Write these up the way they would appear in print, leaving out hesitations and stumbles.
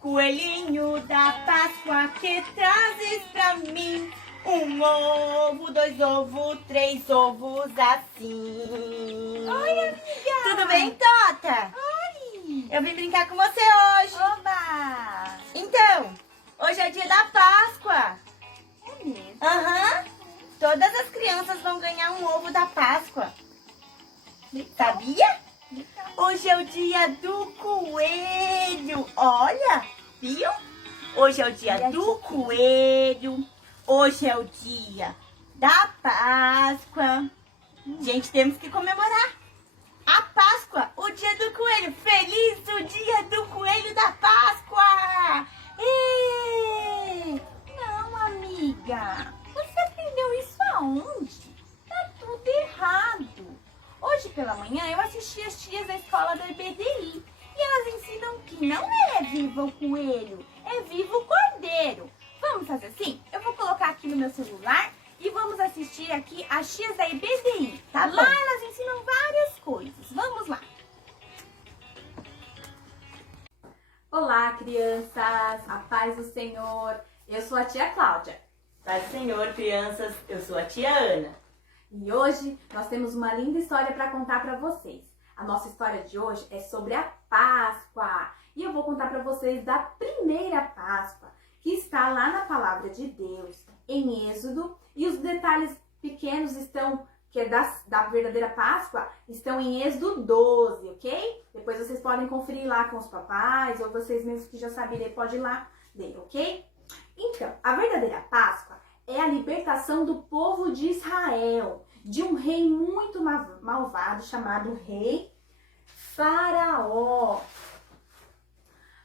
Coelhinho da Páscoa, que trazes pra mim? Um ovo, 2 ovos, 3 ovos assim. Oi, amiga! Tudo bem, Tota? Oi! Eu vim brincar com você hoje. Oba! Então, hoje é dia da Páscoa. É mesmo? Aham. Todas as crianças vão ganhar um ovo da Páscoa. Sabia? Hoje é o dia do coelho. Olha, viu? Hoje é o dia do coelho. Hoje é o dia da Páscoa. Gente, temos que comemorar a Páscoa, o dia do coelho. Feliz o dia do coelho da Páscoa! Ê! Não, amiga. Você aprendeu isso aonde? Tá tudo errado. Hoje pela manhã eu assisti as tias da escola da EBDI e elas ensinam que não é vivo o coelho, é vivo o cordeiro. Vamos fazer assim? Eu vou colocar aqui no meu celular e vamos assistir aqui as tias da EBDI. Tá Lá bom. elas ensinam várias coisas. Vamos lá. Olá, crianças. A paz do Senhor. Eu sou a tia Cláudia. Paz do Senhor, crianças. Eu sou a tia Ana. E hoje nós temos uma linda história para contar para vocês. A nossa história de hoje é sobre a Páscoa. E eu vou contar para vocês da primeira Páscoa, que está lá na palavra de Deus, em Êxodo. E os detalhes pequenos estão, que é da verdadeira Páscoa, estão em Êxodo 12, ok? Depois vocês podem conferir lá com os papais, ou vocês mesmos que já sabem ler, pode ir lá ler, ok? Então, a verdadeira Páscoa é a libertação do povo de Israel, de um rei muito malvado chamado rei Faraó.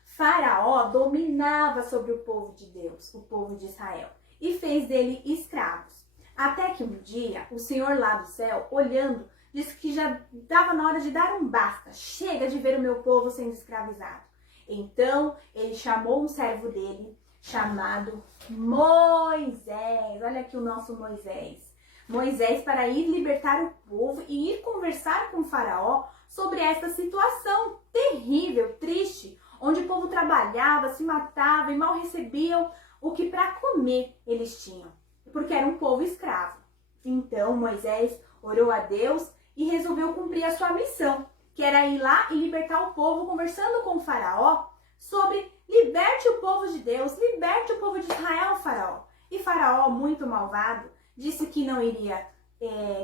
Faraó dominava sobre o povo de Deus, o povo de Israel, e fez dele escravos. Até que um dia, o Senhor lá do céu, olhando, disse que já estava na hora de dar um basta. Chega de ver o meu povo sendo escravizado. Então, ele chamou um servo dele, chamado Moisés. Olha aqui o nosso Moisés. Moisés para ir libertar o povo e ir conversar com o Faraó sobre essa situação terrível, triste, onde o povo trabalhava, se matava e mal recebiam o que para comer eles tinham, porque era um povo escravo. Então Moisés orou a Deus e resolveu cumprir a sua missão, que era ir lá e libertar o povo, conversando com o Faraó sobre liberte o povo de Deus, liberte o povo de Israel, Faraó. E Faraó, muito malvado, disse que não iria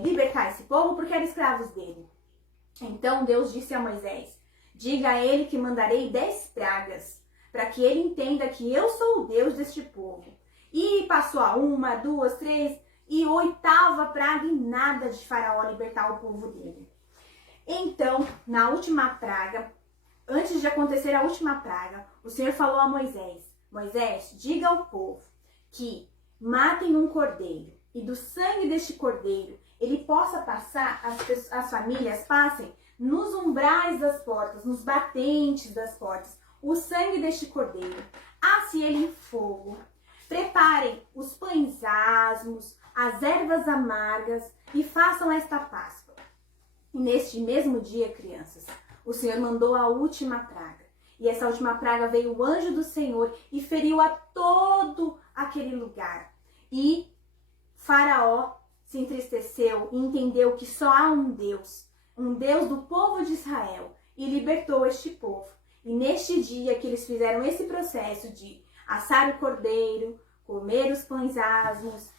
libertar esse povo porque eram escravos dele. Então Deus disse a Moisés: diga a ele que mandarei 10 pragas, para que ele entenda que eu sou o Deus deste povo. E passou a 1, 2, 3, e 8ª praga e nada de Faraó libertar o povo dele. Então, na última praga, antes de acontecer a última praga, o Senhor falou a Moisés: Moisés, diga ao povo que matem um cordeiro, e do sangue deste cordeiro ele possa passar, as famílias passem nos umbrais das portas, nos batentes das portas, o sangue deste cordeiro. Asse ele em fogo. Preparem os pães asmos, as ervas amargas e façam esta Páscoa. E neste mesmo dia, crianças, o Senhor mandou a última praga. E essa última praga veio o anjo do Senhor e feriu a todo aquele lugar. E Faraó se entristeceu e entendeu que só há um Deus do povo de Israel, e libertou este povo. E neste dia que eles fizeram esse processo de assar o cordeiro, comer os pães asmos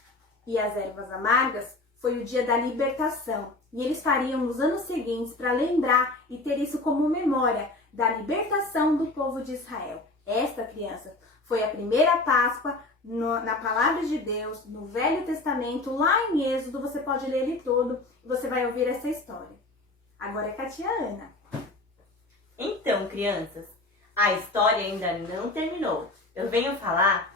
e as ervas amargas, foi o dia da libertação. E eles fariam nos anos seguintes para lembrar e ter isso como memória da libertação do povo de Israel. Esta, criança, foi a primeira Páscoa na palavra de Deus, no Velho Testamento, lá em Êxodo. Você pode ler ele todo e você vai ouvir essa história. Agora é com a tia Ana. Então, crianças, a história ainda não terminou. Eu venho falar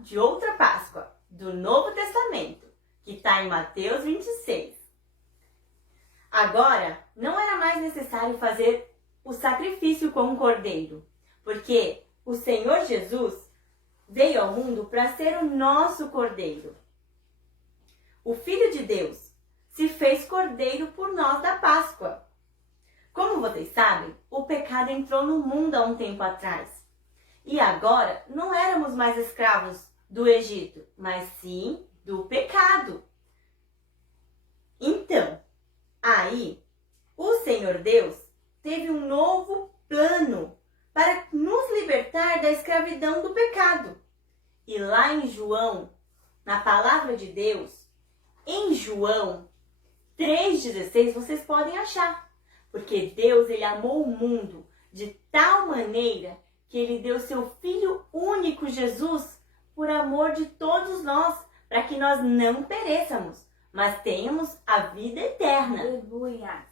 de outra Páscoa, do Novo Testamento, que está em Mateus 26. Agora, não era mais necessário fazer o sacrifício com um cordeiro, porque o Senhor Jesus veio ao mundo para ser o nosso cordeiro. O Filho de Deus se fez cordeiro por nós da Páscoa. Como vocês sabem, o pecado entrou no mundo há um tempo atrás. E agora não éramos mais escravos do Egito, mas sim do pecado. Então, aí, o Senhor Deus teve um novo plano para nos libertar da escravidão do pecado. E lá em João, na palavra de Deus, em João 3,16, vocês podem achar. Porque Deus, ele amou o mundo de tal maneira que ele deu seu Filho único, Jesus, por amor de todos nós, para que nós não pereçamos, mas tenhamos a vida eterna. Aleluia!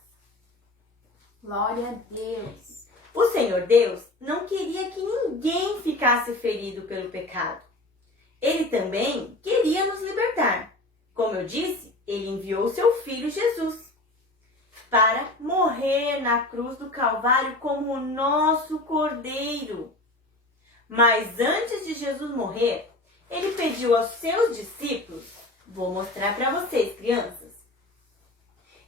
Glória a Deus! O Senhor Deus não queria que ninguém ficasse ferido pelo pecado. Ele também queria nos libertar. Como eu disse, ele enviou seu Filho Jesus para morrer na cruz do Calvário como o nosso Cordeiro. Mas antes de Jesus morrer, ele pediu aos seus discípulos, vou mostrar para vocês, crianças.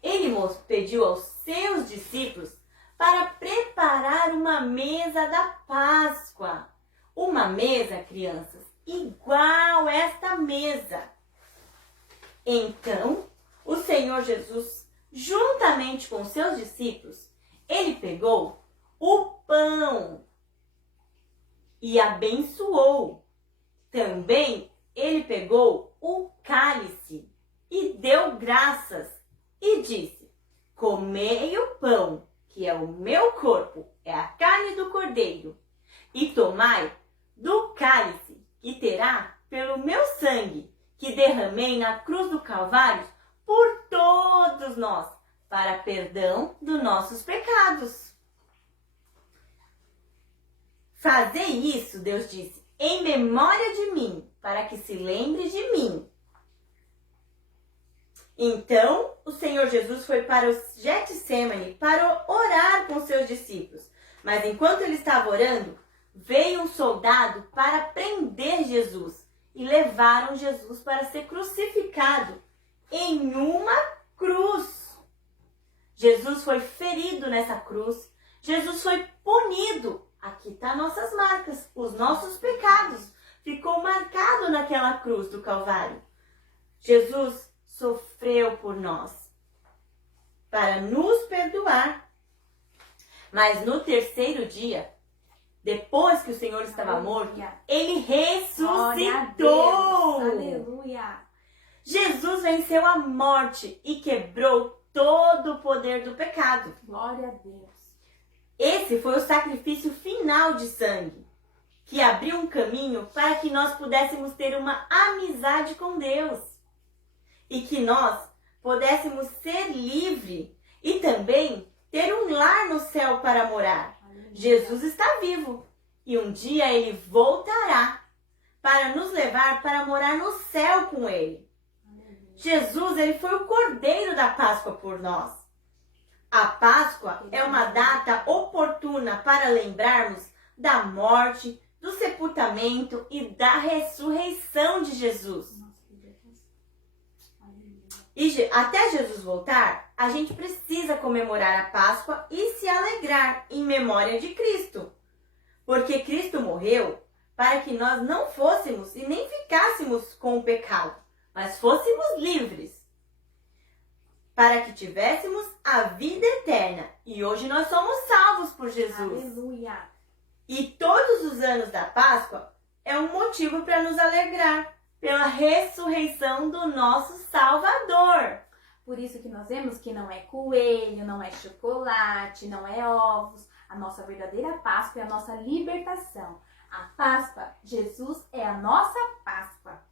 Ele pediu aos seus discípulos para preparar uma mesa da Páscoa. Uma mesa, crianças, igual esta mesa. Então, o Senhor Jesus, juntamente com seus discípulos, ele pegou o pão e abençoou. Também ele pegou o cálice e deu graças e disse: comei o pão, que é o meu corpo, é a carne do cordeiro, e tomai do cálice, que terá pelo meu sangue, que derramei na cruz do Calvário por todos nós, para perdão dos nossos pecados. Fazei isso, Deus disse, em memória de mim, para que se lembre de mim. Então, o Senhor Jesus foi para o Getsêmani para orar com seus discípulos. Mas enquanto ele estava orando, veio um soldado para prender Jesus e levaram Jesus para ser crucificado em uma cruz. Jesus foi ferido nessa cruz. Jesus foi punido. Aqui estão nossas marcas, os nossos pecados. Ficou marcado naquela cruz do Calvário. Jesus sofreu por nós para nos perdoar. Mas no terceiro dia, depois que o Senhor estava morto, ele ressuscitou. Aleluia! Jesus venceu a morte e quebrou todo o poder do pecado. Glória a Deus! Esse foi o sacrifício final de sangue, que abriu um caminho para que nós pudéssemos ter uma amizade com Deus e que nós pudéssemos ser livres e também ter um lar no céu para morar. Jesus está vivo e um dia ele voltará para nos levar para morar no céu com ele. Jesus, ele foi o Cordeiro da Páscoa por nós. A Páscoa é uma data oportuna para lembrarmos da morte, do sepultamento e da ressurreição de Jesus. E até Jesus voltar, a gente precisa comemorar a Páscoa e se alegrar em memória de Cristo. Porque Cristo morreu para que nós não fôssemos e nem ficássemos com o pecado, mas fôssemos livres. Para que tivéssemos a vida eterna. E hoje nós somos salvos por Jesus. Aleluia! E todos os anos da Páscoa é um motivo para nos alegrar pela ressurreição do nosso Salvador. Por isso que nós vemos que não é coelho, não é chocolate, não é ovos. A nossa verdadeira Páscoa é a nossa libertação. A Páscoa, Jesus é a nossa Páscoa.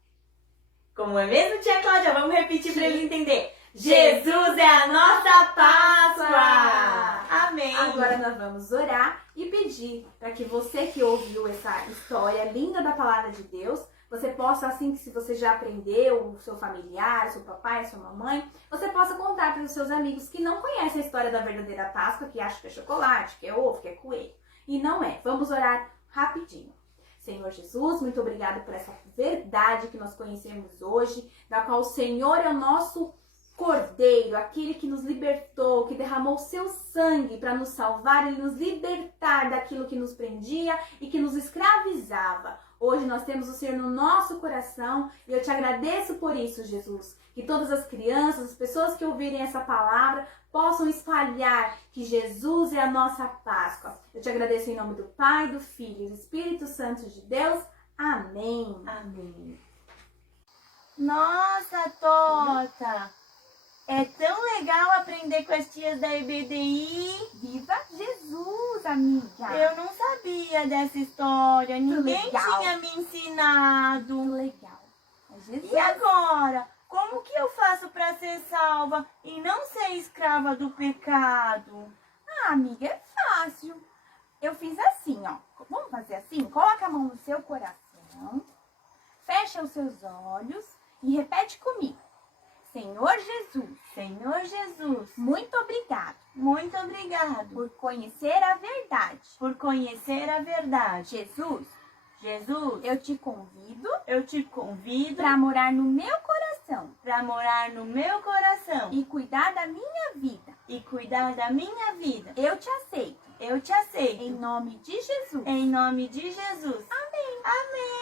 Como é mesmo, tia Cláudia? Vamos repetir para ele entender. Jesus é a nossa Páscoa! Amém! Agora nós vamos orar e pedir para que você que ouviu essa história linda da Palavra de Deus, você possa, assim que se você já aprendeu, o seu familiar, o seu papai, a sua mamãe, você possa contar para os seus amigos que não conhecem a história da verdadeira Páscoa, que acham que é chocolate, que é ovo, que é coelho. E não é. Vamos orar rapidinho. Senhor Jesus, muito obrigado por essa verdade que nós conhecemos hoje, da qual o Senhor é o nosso Cordeiro, aquele que nos libertou, que derramou seu sangue para nos salvar e nos libertar daquilo que nos prendia e que nos escravizava. Hoje nós temos o Senhor no nosso coração e eu te agradeço por isso, Jesus. Que todas as crianças, as pessoas que ouvirem essa palavra, possam espalhar que Jesus é a nossa Páscoa. Eu te agradeço em nome do Pai, do Filho e do Espírito Santo de Deus. Amém. Amém. Nossa, Tota! É tão legal aprender com as tias da EBDI. Viva Jesus, amiga! Eu não sabia dessa história. Ninguém legal. tinha me ensinado. Legal. É Jesus. E agora? Como que eu faço para ser salva e não ser escrava do pecado? Ah, amiga, é fácil. Eu fiz assim, ó. Vamos fazer assim? Coloca a mão no seu coração, fecha os seus olhos e repete comigo. Senhor Jesus, Senhor Jesus, muito obrigado muito obrigado por conhecer a verdade. por conhecer a verdade. Jesus, Jesus, eu te convido eu te convido para morar no meu coração para morar no meu coração e cuidar da minha vida. e cuidar da minha vida. Eu te aceito. Eu te aceito. Em nome de Jesus. Em nome de Jesus. Amém. Amém.